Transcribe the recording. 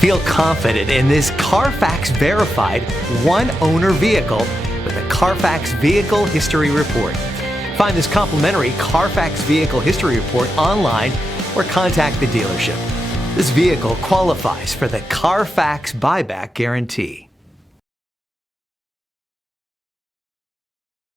Feel confident in this Carfax verified one-owner vehicle with a Carfax Vehicle History Report. Find this complimentary Carfax Vehicle History Report online or contact the dealership. This vehicle qualifies for the Carfax Buyback Guarantee.